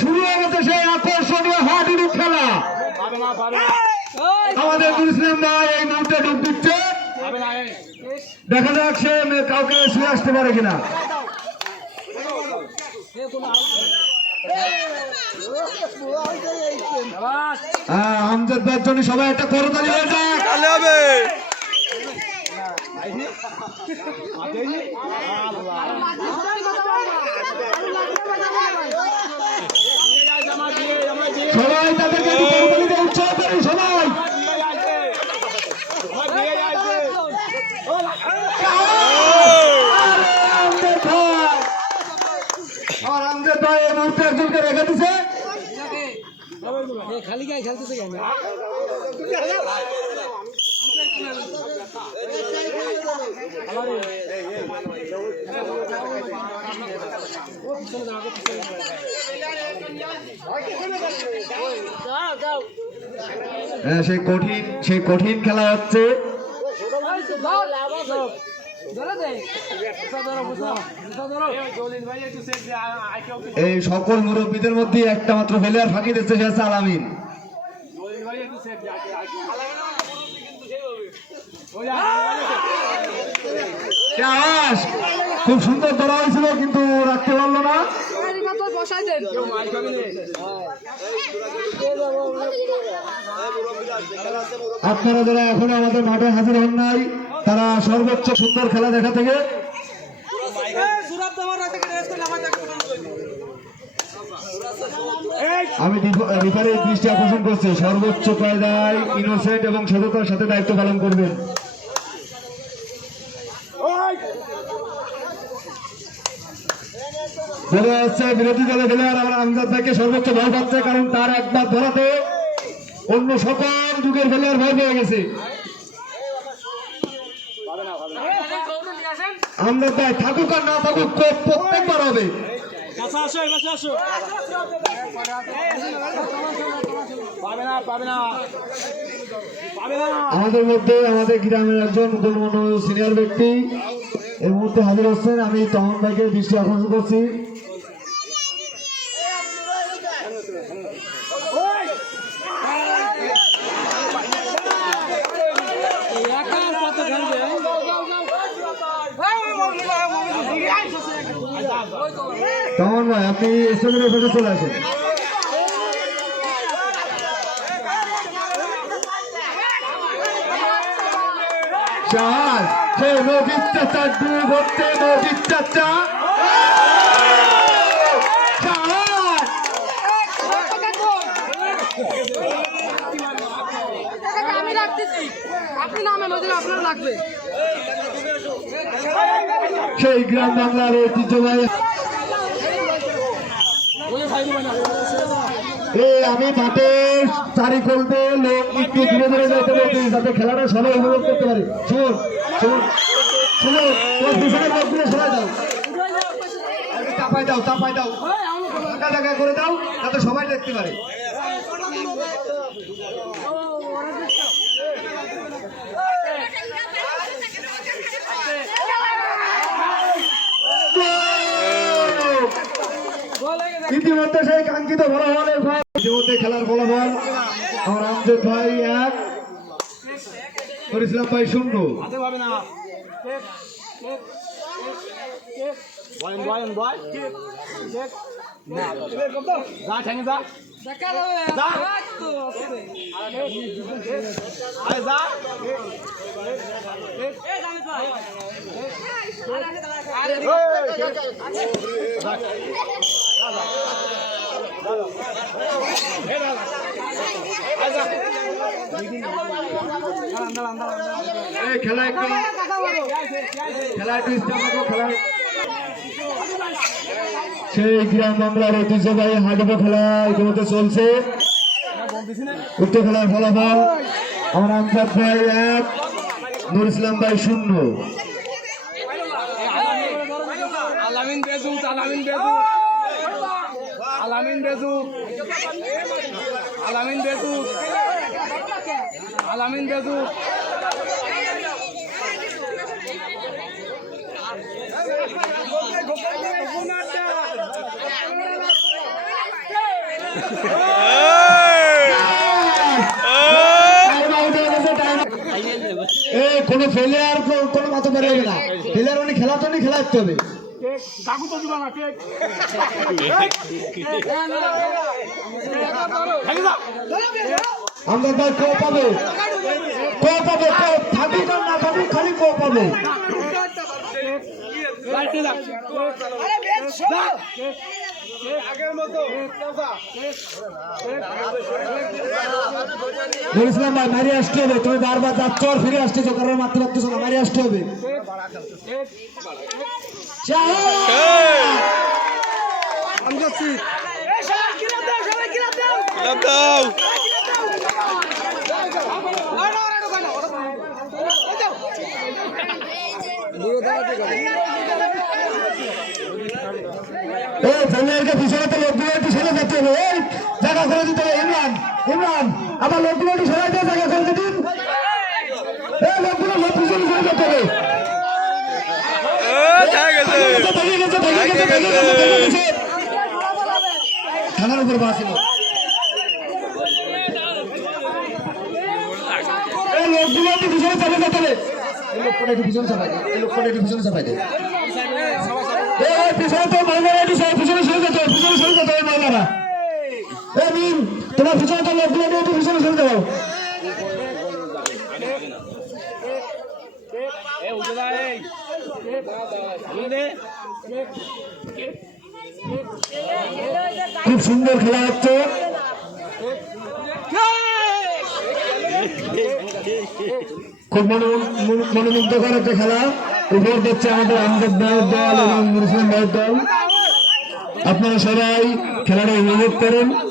শুরু সেই আকর্ষণীয় খেলা। আমাদের মুসলিম ভাই এই মুহূর্তে ডুব দিচ্ছে। দেখা যাক সে কাউকে শুয়ে আসতে পারে কিনা। আমজাদ জন্য সবাই একটা করতালি হয়ে যাক। সবাই তাদেরকে উৎসাহ করুন সবাই। খালি গায়ে খেলতেছে কেন সেই কঠিন সেই কঠিন খেলা হচ্ছে। এই সকল মুরব্বীদের মধ্যে একটা মাত্র প্লেয়ার ফাঁকি দিচ্ছে সে হচ্ছে আলামিন সে আওয়াজ? খুব সুন্দর ধরা হয়েছিল, কিন্তু রাখতে পারল না। আপনারা যারা এখনও আমাদের মাঠে হাজির হন নাই, তারা সর্বোচ্চ সুন্দর খেলা দেখা থেকে আমি রিফারের দৃষ্টি আকর্ষণ করছি। সর্বোচ্চ কায়দায় ইনোসেন্ট এবং সততার সাথে দায়িত্ব পালন করবেন। বোঝা যাচ্ছে বিরোধী দলে খেলোয়াড় আমার আমজাদ ভাইকে সর্বোচ্চ ভয় পাচ্ছে, কারণ তার একবার ধরাতে অন্য সকল যুগের খেলোয়াড় ভয় পেয়ে গেছে। আমজাদ ভাই থাকুক আর না থাকুক প্রত্যেকবার হবে। আমাদের মধ্যে আমাদের গ্রামের একজন গুণমান্য সিনিয়র ব্যক্তি এই মুহূর্তে হাজির হচ্ছেন। আমি তমন ভাইকে দৃষ্টি আকর্ষণ করছি। তমন ভাই, আপনি স্টেজের চলে আসেন। চার। সে নদীর চাচা ডুব হচ্ছে নদীর চাচা। আমি সেই গ্রাম বাংলার ঐতিহ্যবাহী আমি মাঠে চারি খেলতে লোক একটু ধীরে ধীরে যেতে বলছি যাতে খেলাটা সবাই অনুভব করতে পারে। শুনুন শুনুন শুনুন দাও দাও। করে সবাই দেখতে পারে। ইতিমধ্যে সেই কাঙ্ক্ষিত ফলাফলের ফল ইতিমধ্যে খেলার ফলাফল আমার আমজদ ভাই এক করেছিলাম ভাই শূন্য এই সেই গ্রাম বাংলার ঐতিহ্যবাহী হাডুবো খেলা ইতিমধ্যে চলছে উক্ত খেলার ফলাফল আমার আমজাদ ভাই এক নুর ইসলাম ভাই শূন্য আলামিন বেজু আলামিন বেজু বেজু আলামিন বেজু আলামিন। এ, কোনো কোনো মাথা বের হবে না। ফেলিয়ার মানে খেলা তো খেলা হবে। আমরা ভাই কো পাবে কো পাবে কো থাকুক আর না থাকুক খালি কো পাবে বলেছিলাম ভাই মারি আসতে হবে তুমি বারবার যাচ্ছ আর ফিরে আসতেছো কারণ মাত্র না মারি আসতে হবে পিছনে লোকগুলো একটু সরে হবে এই জায়গা করে দিতে হবে ইমরান ইমরান আমার লোকগুলো একটু সরাই দিয়ে জায়গা করে দিন লোকগুলো লোক পিছনে সরে যেতে হবে দেখা গেছে ভেঙে গেছে, ভেঙে গেছে, ভেঙে গেছে, ভেঙে গেছে। থানার উপর বাসিল এই লোকগুলো একটু পিছনে চাপে যেতে হবে এই লোকটা একটু পিছনে চাপাই দে এই লোকটা একটু পিছনে চাপাই দে পিছনে তো মহিলারা একটু সবাই পিছনে সরে যেতে হবে পিছনে সরে যেতে হবে মহিলারা এই মিম তোমার পিছনে তো লোকগুলো একটু পিছনে সরে যাও খুব সুন্দর খেলা হচ্ছে। খুব মনো- মনোমুগ্ধ মনোমুগ্ধকর একটা খেলা। উপর দিচ্ছে আমাদের আমজাদ ভাইয়ের দল এবং মুসলিম ভাইয়ের দল। আপনারা সবাই খেলাটা উপভোগ করেন।